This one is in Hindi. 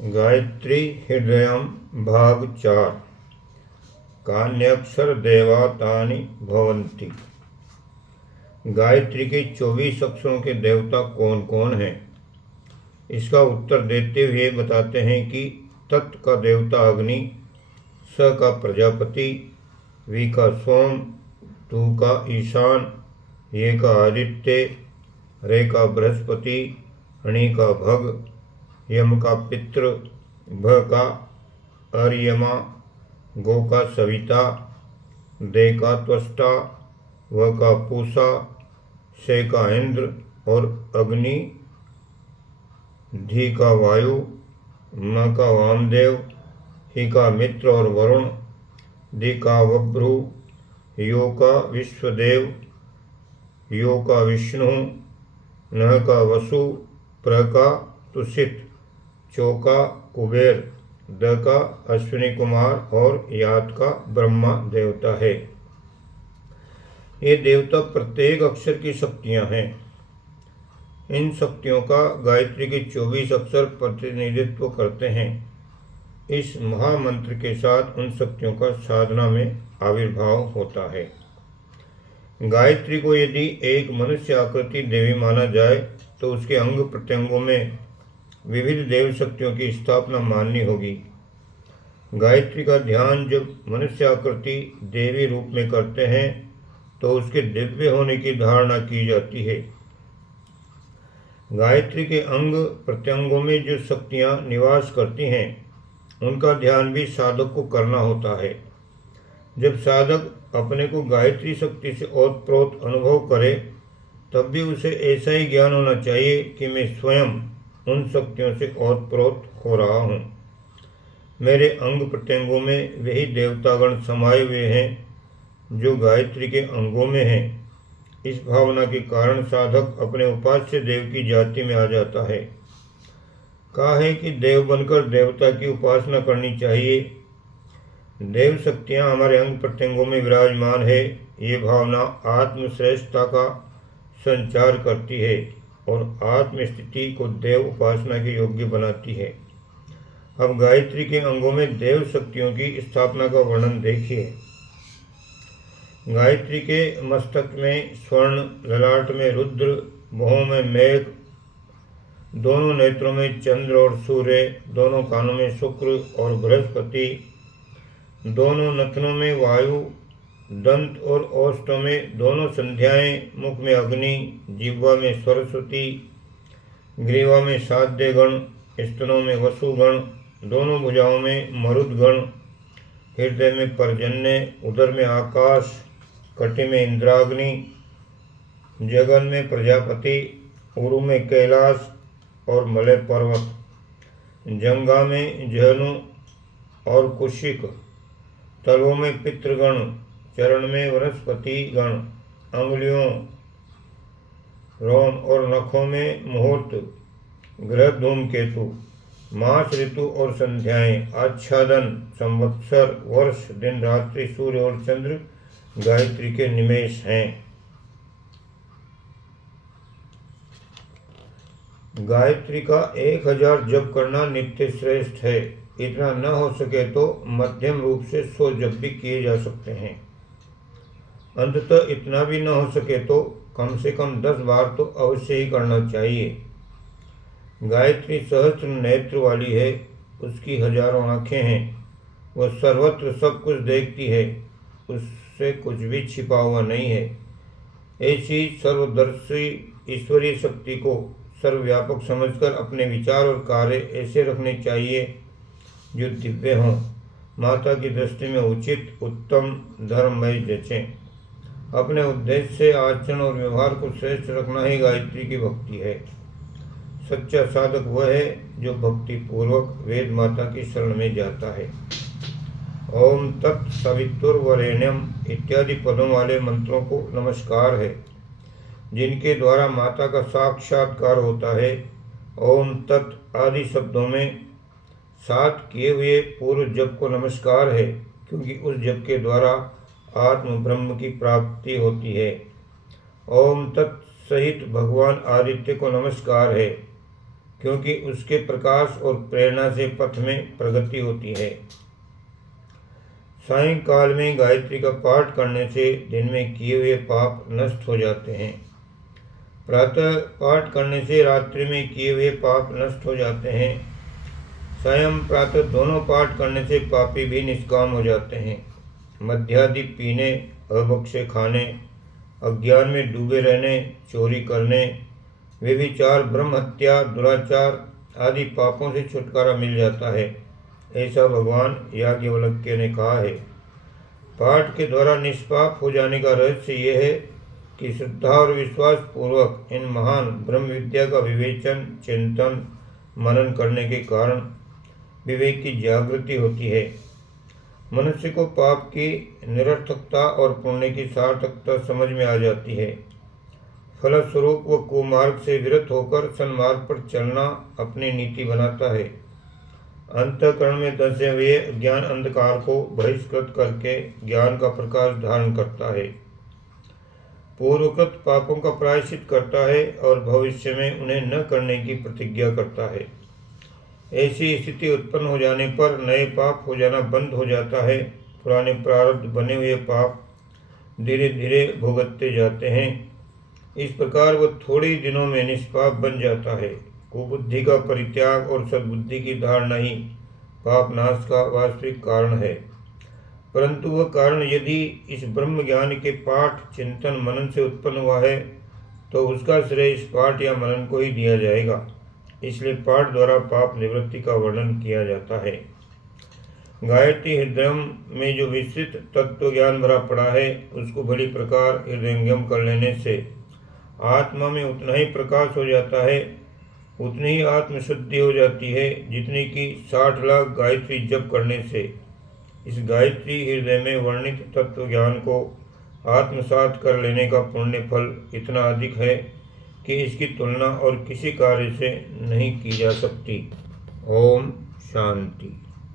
गायत्री हृदयम भाग 4। कान्याक्षर देवतानि भवन्ति। गायत्री के 24 अक्षरों के देवता कौन कौन हैं? इसका उत्तर देते हुए बताते हैं कि तत् का देवता अग्नि, स का प्रजापति, वी का सोम, तू का ईशान, ये का आदित्य, रे का बृहस्पति, णी का भग, यम का पितृ, भ का अर्यमा, गो का सविता, दे का त्वष्टा, व का पूषा, से का इंद्र और अग्नि, धी का वायु, म का वामदेव, ही का मित्र और वरुण, दि का वभ्रु, यो का विश्वदेव, यो का विष्णु, न का वसु, प्र का तुषित, चो का कुबेर, द का अश्विनी कुमार और यात का ब्रह्मा देवता है। ये देवता प्रत्येक अक्षर की शक्तियाँ हैं। इन शक्तियों का गायत्री के 24 अक्षर प्रतिनिधित्व करते हैं। इस महामंत्र के साथ उन शक्तियों का साधना में आविर्भाव होता है। गायत्री को यदि एक मनुष्य आकृति देवी माना जाए तो उसके अंग प्रत्यंगों में विविध देव शक्तियों की स्थापना माननी होगी। गायत्री का ध्यान जब मनुष्य आकृति देवी रूप में करते हैं तो उसके दिव्य होने की धारणा की जाती है। गायत्री के अंग प्रत्यंगों में जो शक्तियाँ निवास करती हैं उनका ध्यान भी साधक को करना होता है। जब साधक अपने को गायत्री शक्ति से ओतप्रोत अनुभव करे तब भी उसे ऐसा ही ज्ञान होना चाहिए कि मैं स्वयं उन शक्तियों से ओतप्रोत हो रहा हूँ। मेरे अंग प्रत्यंगों में वही देवतागण समाये हुए हैं जो गायत्री के अंगों में हैं। इस भावना के कारण साधक अपने उपास्य देव की जाति में आ जाता है। कहा है कि देव बनकर देवता की उपासना करनी चाहिए। देव शक्तियाँ हमारे अंग प्रत्यंगों में विराजमान है। ये भावना आत्मश्रेष्ठता का संचार करती है और आत्म स्थिति को देव उपासना के योग्य बनाती है। अब गायत्री के अंगों में देव शक्तियों की स्थापना का वर्णन देखिए। गायत्री के मस्तक में स्वर्ण, ललाट में रुद्र, भौं में मेघ, दोनों नेत्रों में चंद्र और सूर्य, दोनों कानों में शुक्र और बृहस्पति, दोनों नथनों में वायु, दंत और ओष्ठ में दोनों संध्याएं, मुख में अग्नि, जिह्वा में सरस्वती, ग्रीवा में साध्य गण, स्तनों में वसुगण, दोनों भुजाओं में मरुदगण, हृदय में पर्जन्य, उदर में आकाश, कटि में इंद्राग्नि, जगन में प्रजापति, उरु में कैलाश और मलय पर्वत, जंगा में जहनु और कुशिक, तलवों में पितृगण, चरण में वनस्पति गण, अंगुलियों, रोम और नखों में मुहूर्त, ग्रह धूमकेतु, मास, ऋतु और संध्याएं, आच्छादन, संवत्सर, वर्ष, दिन, रात्रि, सूर्य और चंद्र गायत्री के निमेष हैं। गायत्री का 1000 जप करना नित्य श्रेष्ठ है। इतना न हो सके तो मध्यम रूप से 100 जप भी किए जा सकते हैं। अंततः इतना भी न हो सके तो कम से कम 10 बार तो अवश्य ही करना चाहिए। गायत्री सहस्त्र नेत्र वाली है, उसकी हजारों आँखें हैं, वह सर्वत्र सब कुछ देखती है, उससे कुछ भी छिपा हुआ नहीं है। ऐसी सर्वदर्शी ईश्वरीय शक्ति को सर्वव्यापक समझकर अपने विचार और कार्य ऐसे रखने चाहिए जो दिव्य हों, माता की दृष्टि में उचित, उत्तम, धर्ममय जचें। अपने उद्देश्य से आचरण और व्यवहार को श्रेष्ठ रखना ही गायत्री की भक्ति है। सच्चा साधक वह है जो भक्ति पूर्वक वेद माता की शरण में जाता है। ओम तत् सवितुर्वरेण्यम इत्यादि पदों वाले मंत्रों को नमस्कार है, जिनके द्वारा माता का साक्षात्कार होता है। ओम तत् आदि शब्दों में 7 किए हुए पूर्व जप को नमस्कार है, क्योंकि उस जप के द्वारा आत्म ब्रह्म की प्राप्ति होती है। ओम तत् सहित भगवान आदित्य को नमस्कार है। क्योंकि उसके प्रकाश और प्रेरणा से पथ में प्रगति होती है। सायंकाल में गायत्री का पाठ करने से दिन में किए हुए पाप नष्ट हो जाते हैं। प्रातः पाठ करने से रात्रि में किए हुए पाप नष्ट हो जाते हैं। स्वयं प्रातः दोनों पाठ करने से पापी भी निष्काम हो जाते हैं। मद्यादि पीने, अभक्ष्य खाने, अज्ञान में डूबे रहने, चोरी करने, व्यभिचार, ब्रह्म हत्या, दुराचार आदि पापों से छुटकारा मिल जाता है, ऐसा भगवान याज्ञवल्क्य ने कहा है। पाठ के द्वारा निष्पाप हो जाने का रहस्य यह है कि श्रद्धा और विश्वास पूर्वक इन महान ब्रह्म विद्या का विवेचन, चिंतन, मनन करने के कारण विवेक की जागृति होती है। मनुष्य को पाप की निरर्थकता और पुण्य की सार्थकता समझ में आ जाती है। फलस्वरूप वो कुमार्ग से विरत होकर सन्मार्ग पर चलना अपनी नीति बनाता है। अंतःकरण में दसे हुए ज्ञान अंधकार को बहिष्कृत करके ज्ञान का प्रकाश धारण करता है। पूर्वकृत पापों का प्रायश्चित करता है और भविष्य में उन्हें न करने की प्रतिज्ञा करता है। ऐसी स्थिति उत्पन्न हो जाने पर नए पाप हो जाना बंद हो जाता है। पुराने प्रारब्ध बने हुए पाप धीरे धीरे भुगतते जाते हैं। इस प्रकार वह थोड़े ही दिनों में निष्पाप बन जाता है। कुबुद्धि का परित्याग और सद्बुद्धि की धारणा ही पाप नाश का वास्तविक कारण है। परंतु वह कारण यदि इस ब्रह्म ज्ञान के पाठ, चिंतन, मनन से उत्पन्न हुआ है तो उसका श्रेय इस पाठ या मनन को ही दिया जाएगा। इसलिए पाठ द्वारा पाप निवृत्ति का वर्णन किया जाता है। गायत्री हृदय में जो विस्तृत तत्व ज्ञान भरा पड़ा है उसको बड़ी प्रकार हृदयंगम कर लेने से आत्मा में उतना ही प्रकाश हो जाता है, उतनी ही आत्मशुद्धि हो जाती है जितनी कि 60 लाख गायत्री जप करने से। इस गायत्री हृदय में वर्णित तत्व ज्ञान को आत्मसात कर लेने का पुण्य फल इतना अधिक है कि इसकी तुलना और किसी कार्य से नहीं की जा सकती। ओम शांति।